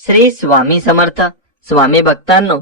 श्री स्वामी समर्थ. स्वामी भक्तांनो,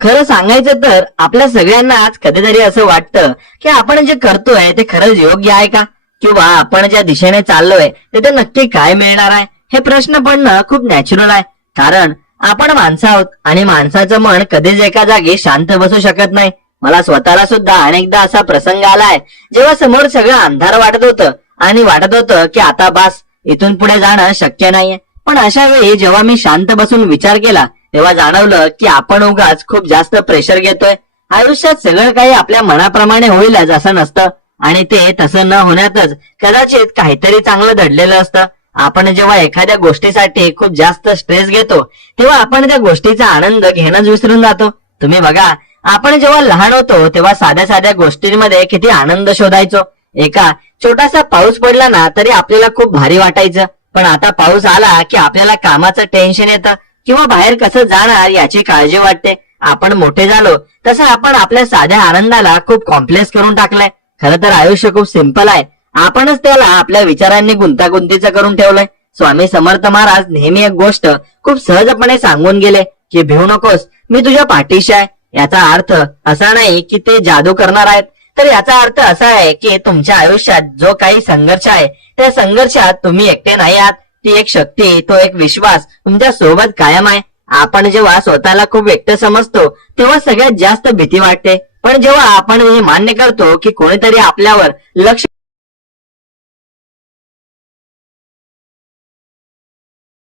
खरं सांगायचं तर आपल्या सगळ्यांनाच कधीतरी असं वाटतं की आपण जे करतोय ते खरंच योग्य आहे का, किंवा आपण ज्या दिशेने चाललोय तिथे नक्की काय मिळणार आहे, हे प्रश्न पडणं खूप नॅचरल आहे. कारण आपण माणसं आहोत आणि माणसाचं मन कधीच एका जागी शांत बसू शकत नाही. मला स्वतःला सुद्धा अनेकदा असा प्रसंग आलाय जेव्हा समोर सगळं अंधार वाटत होतं आणि वाटत होतं की आता बास, इथून पुढे जाणं शक्य नाहीये. पण अशा वेळी जेव्हा मी शांत बसून विचार केला तेव्हा जाणवलं की आपण उगाच खूप जास्त प्रेशर घेतोय. आयुष्यात सगळं काही आपल्या मनाप्रमाणे होईलच असं नसतं, आणि ते तसं न होण्यातच कदाचित काहीतरी चांगलं दडलेलं असतं. आपण जेव्हा एखाद्या गोष्टीसाठी खूप जास्त स्ट्रेस घेतो तेव्हा आपण त्या गोष्टीचा आनंद घेणंच विसरून जातो. तुम्ही बघा, आपण जेव्हा लहान होतो तेव्हा साध्या साध्या गोष्टींमध्ये किती आनंद शोधायचो. एका छोटासा पाऊस पडला ना तरी आपल्याला खूप भारी वाटायचं. पण आता पाऊस आला की आपल्याला कामाचं टेन्शन येतं किंवा बाहेर कसं जाणार याची काळजी वाटते. आपण मोठे झालो तसं आपण आपल्या साध्या आनंदाला खूप कॉम्प्लेक्स करून टाकलंय. खरं तर आयुष्य खूप सिंपल आहे, आपणच त्याला आपल्या विचारांनी गुंतागुंतीचं करून ठेवलंय. स्वामी समर्थ महाराज नेहमी एक गोष्ट खूप सहजपणे सांगून गेले की भिवू नकोस, मी तुझ्या पाठीशी आहे. याचा अर्थ असा नाही की ते जादू करणार आहेत, तर याचा अर्थ असा आहे की तुमच्या आयुष्यात जो काही संघर्ष आहे त्या संघर्षात तुम्ही एकटे नाही आहात. ती एक शक्ती, तो एक विश्वास तुमच्या सोबत कायम आहे. आपण जेव्हा स्वतःला खूप एकटं समजतो तेव्हा सगळ्यात जास्त भीती वाटते, पण जेव्हा आपण हे मान्य करतो की कोणीतरी आपल्यावर लक्ष